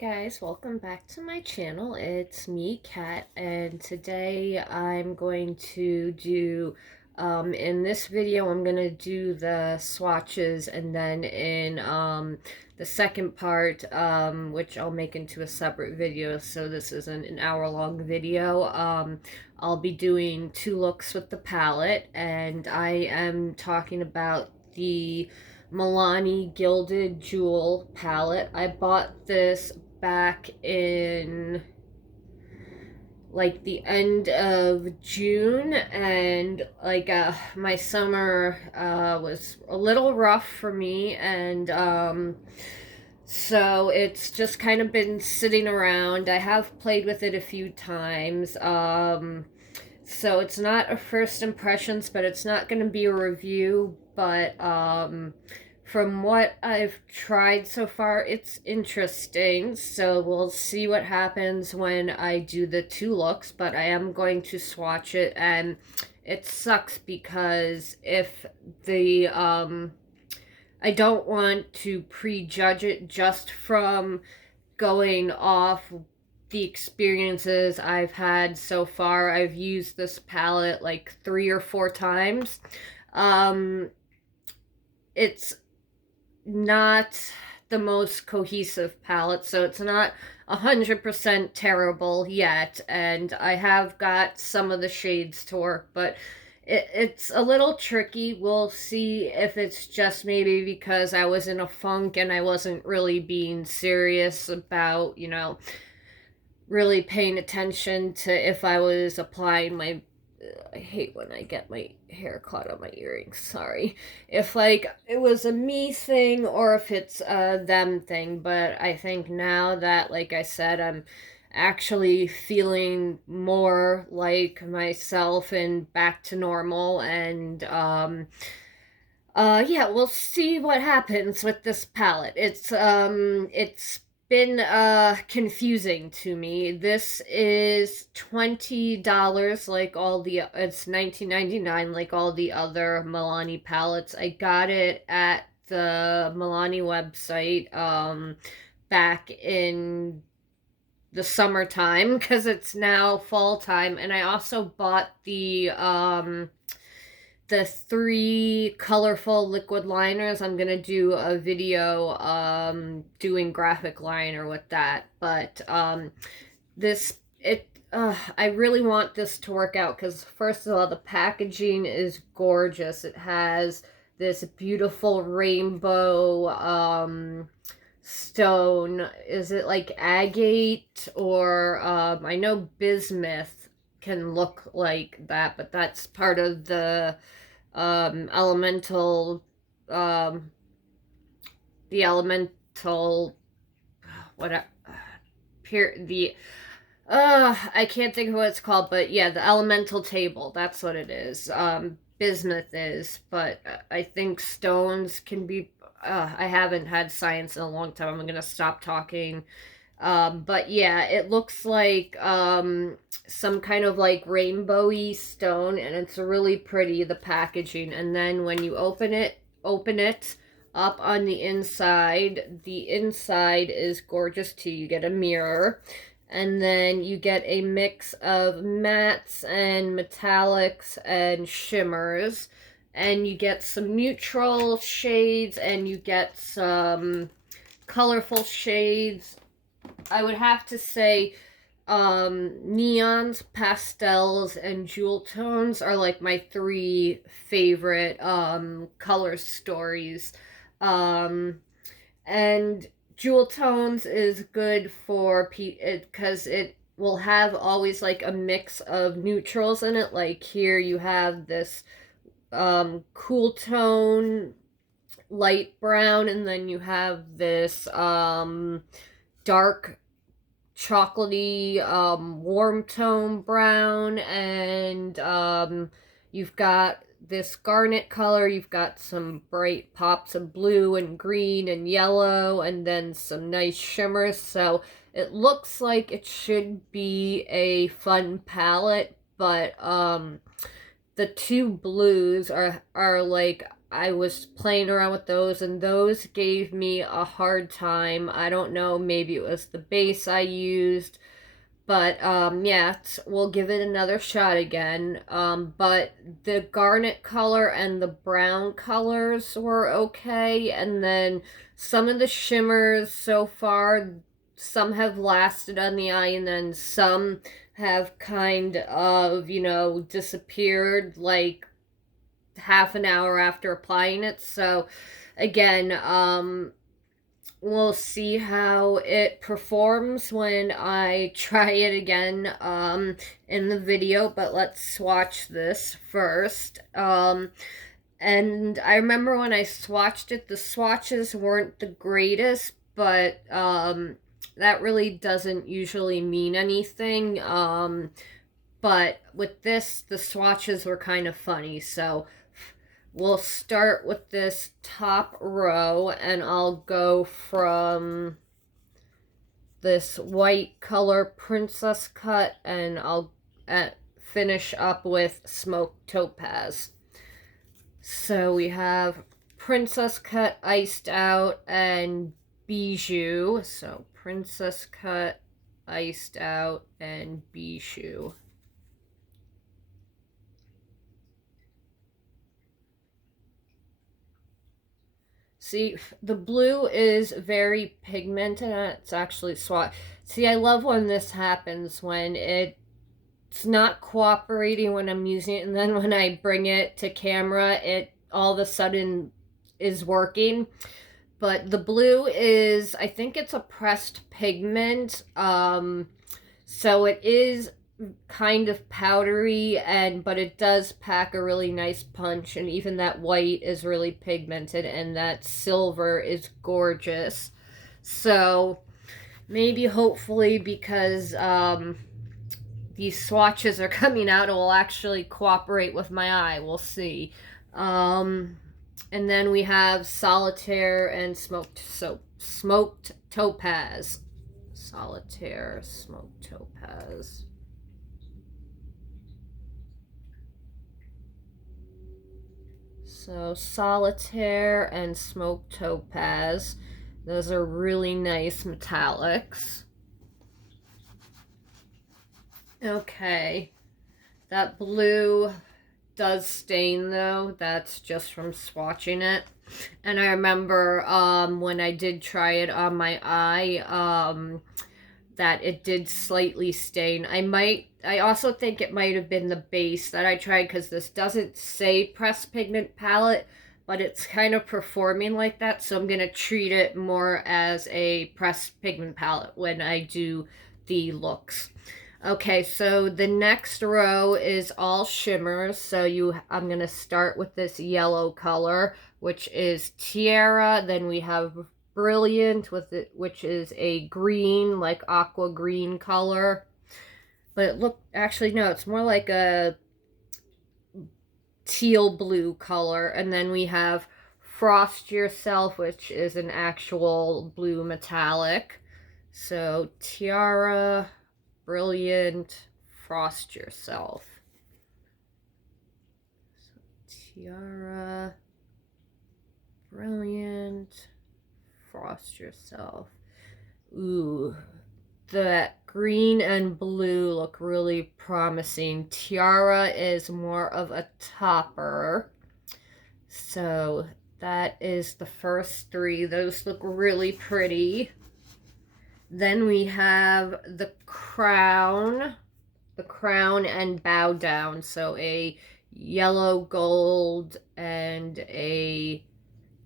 Guys, welcome back to my channel. It's me, Kat, and today I'm going to do, in this video, I'm going to do the swatches, and then in the second part, which I'll make into a separate video, so this isn't an hour-long video, I'll be doing 2 looks with the palette, and I am talking about the Malini Gilded Jewel palette. I bought this back in like the end of June, and my summer was a little rough for me, and so it's just kind of been sitting around. I have played with it a few times. So it's not a first impressions, but it's not going to be a review, but from what I've tried so far, it's interesting. So we'll see what happens when I do the 2 looks, but I am going to swatch it, and it sucks because if the I don't want to prejudge it just from going off the experiences I've had so far. I've used this palette like 3 or 4 times. It's not the most cohesive palette, so it's not 100% terrible yet, and I have got some of the shades to work, but it's a little tricky. We'll see if it's just maybe because I was in a funk and I wasn't really being serious about, really paying attention to if I was applying my I hate when I get my hair caught on my earrings, sorry. If like it was a me thing or if it's a them thing, but I think now that, like I said, I'm actually feeling more like myself and back to normal, and yeah, we'll see what happens with this palette. It's been confusing to me. This is $20 like all the it's 19.99 like all the other Milani palettes. I got it at the Milani website back in the summertime because it's now fall time, and I also bought the 3 colorful liquid liners. I'm gonna do a video doing graphic liner with that, but this it I really want this to work out because first of all, the packaging is gorgeous. It has this beautiful rainbow stone. Is it like agate, or I know bismuth can look like that, but that's part of the elemental the elemental what the I can't think of what it's called, but yeah, the elemental table, that's what it is. Bismuth is, but I think stones can be I haven't had science in a long time. I'm gonna stop talking. But yeah, it looks like some kind of like rainbowy stone, and it's really pretty, the packaging. And then when you open it up on the inside is gorgeous too. You get a mirror, and then you get a mix of mattes and metallics and shimmers, and you get some neutral shades, and you get some colorful shades. I would have to say neons, pastels, and jewel tones are like my 3 favorite color stories. And jewel tones is good for because it will have always like a mix of neutrals in it. Like here you have this cool tone light brown, and then you have this dark chocolatey warm tone brown, and you've got this garnet color, you've got some bright pops of blue and green and yellow, and then some nice shimmers. So it looks like it should be a fun palette, but the 2 blues are like I was playing around with those, and those gave me a hard time. I don't know, maybe it was the base I used, but yeah, we'll give it another shot again. But the garnet color and the brown colors were okay, and then some of the shimmers so far, some have lasted on the eye, and then some have kind of, you know, disappeared like half an hour after applying it. So again, we'll see how it performs when I try it again in the video, but let's swatch this first. And I remember when I swatched it, the swatches weren't the greatest, but that really doesn't usually mean anything. But with this, the swatches were kind of funny, so we'll start with this top row, and I'll go from this white color princess cut, and I'll finish up with smoked topaz. So we have princess cut, iced out, and bijou. So princess cut, iced out, and bijou. See, the blue is very pigmented, and it's actually swatch. See, I love when this happens, when it's not cooperating when I'm using it, and then when I bring it to camera, it all of a sudden is working. But the blue is, I think it's a pressed pigment, so it is kind of powdery, but it does pack a really nice punch, and even that white is really pigmented, and that silver is gorgeous. So maybe, hopefully, because these swatches are coming out, it will actually cooperate with my eye. We'll see. And then we have solitaire and smoked topaz. Solitaire, smoked topaz. So solitaire and smoked topaz. Those are really nice metallics. Okay. That blue does stain though. That's just from swatching it. And I remember when I did try it on my eye, that it did slightly stain. I also think it might have been the base that I tried, because this doesn't say pressed pigment palette, but it's kind of performing like that, so I'm going to treat it more as a pressed pigment palette when I do the looks. Okay, so the next row is all shimmers, so I'm going to start with this yellow color, which is Tiara. Then we have Brilliant, which is a green, like aqua green color. But actually no, it's more like a teal blue color. And then we have Frost Yourself, which is an actual blue metallic. So Tiara, Brilliant, Frost Yourself. So Tiara, Brilliant, Frost Yourself. Ooh, that green and blue look really promising. Tiara is more of a topper. So that is the first three. Those look really pretty. Then we have the crown and bow down. So a yellow gold and a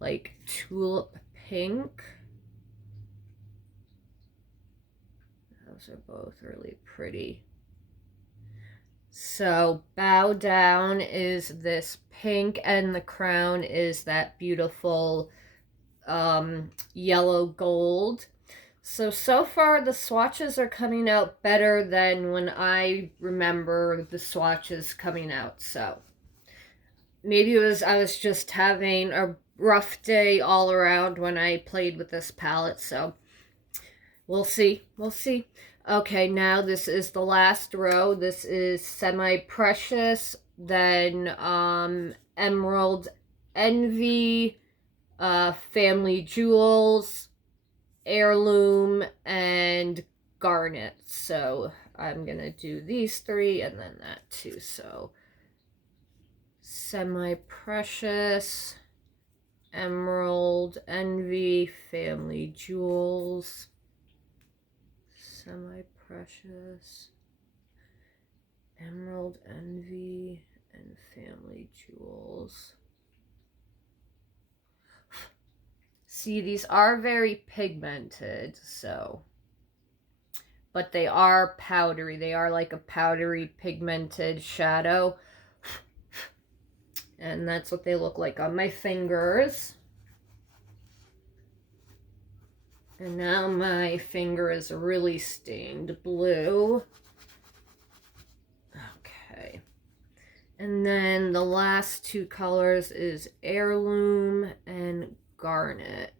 like tulip pink. Those are both really pretty. So bow down is this pink, and the crown is that beautiful yellow gold. So far the swatches are coming out better than when I remember the swatches coming out. So maybe I was just having a rough day all around when I played with this palette, so we'll see. Okay, now this is the last row. This is semi-precious, then emerald Envy, Family Jewels, Heirloom, and Garnet. So I'm gonna do these three and then that too. So Semi-Precious, Emerald, Envy, Family Jewels, Semi-Precious, Emerald, Envy, and Family Jewels. See, these are very pigmented, so, but they are powdery. They are like a powdery pigmented shadow. And that's what they look like on my fingers. And now my finger is really stained blue. Okay. And then the last two colors is Heirloom and Garnet.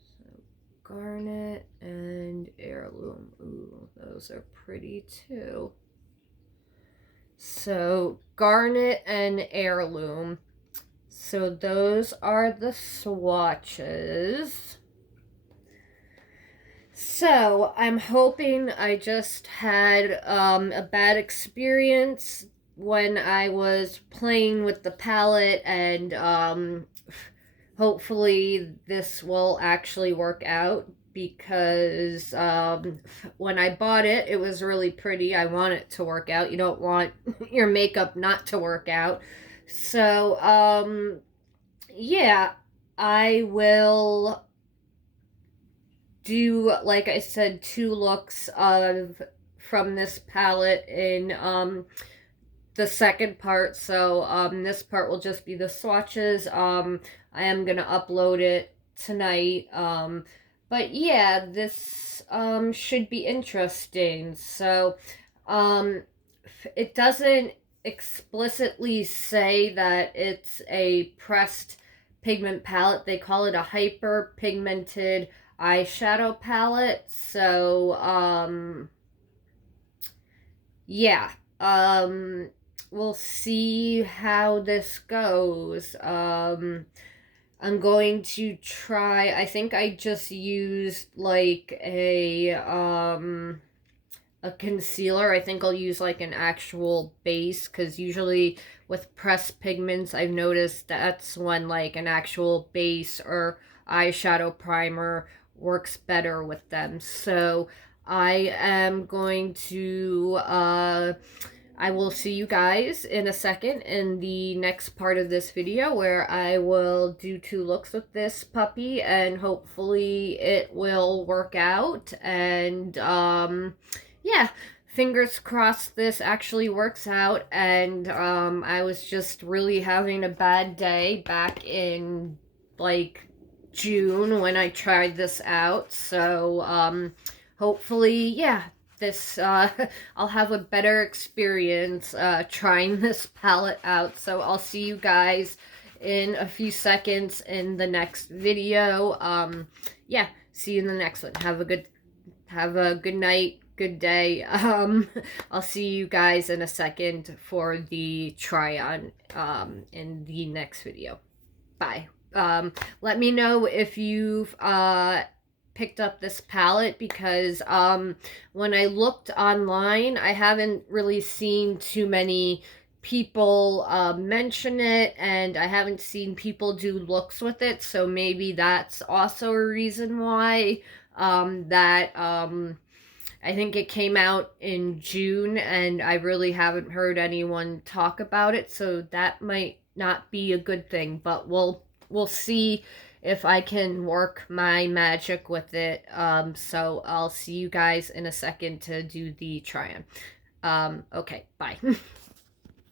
So Garnet and Heirloom. Ooh, those are pretty too. So Garnet and Heirloom. So those are the swatches. So I'm hoping I just had a bad experience when I was playing with the palette, and hopefully this will actually work out, because when I bought it, it was really pretty. I want it to work out. You don't want your makeup not to work out. So yeah, I will do, like I said, 2 looks from this palette in the second part. So this part will just be the swatches. I am gonna upload it tonight. But yeah, this should be interesting. So it doesn't explicitly say that it's a pressed pigment palette. They call it a hyper pigmented eyeshadow palette. So yeah, we'll see how this goes. I'm going to try, I think I just used like a concealer. I think I'll use like an actual base, because usually with pressed pigments, I've noticed that's when like an actual base or eyeshadow primer works better with them. So I am going to I will see you guys in a second in the next part of this video, where I will do 2 looks with this puppy, and hopefully it will work out. And yeah, fingers crossed this actually works out. And I was just really having a bad day back in like June when I tried this out. So hopefully, yeah, this I'll have a better experience trying this palette out. So I'll see you guys in a few seconds in the next video. Yeah, see you in the next one. Have a good night, good day. I'll see you guys in a second for the try on in the next video. Bye. Let me know if you've picked up this palette, because when I looked online, I haven't really seen too many people mention it, and I haven't seen people do looks with it. So maybe that's also a reason why I think it came out in June, and I really haven't heard anyone talk about it. So that might not be a good thing, but we'll see if I can work my magic with it. So I'll see you guys in a second to do the try on. Okay, bye.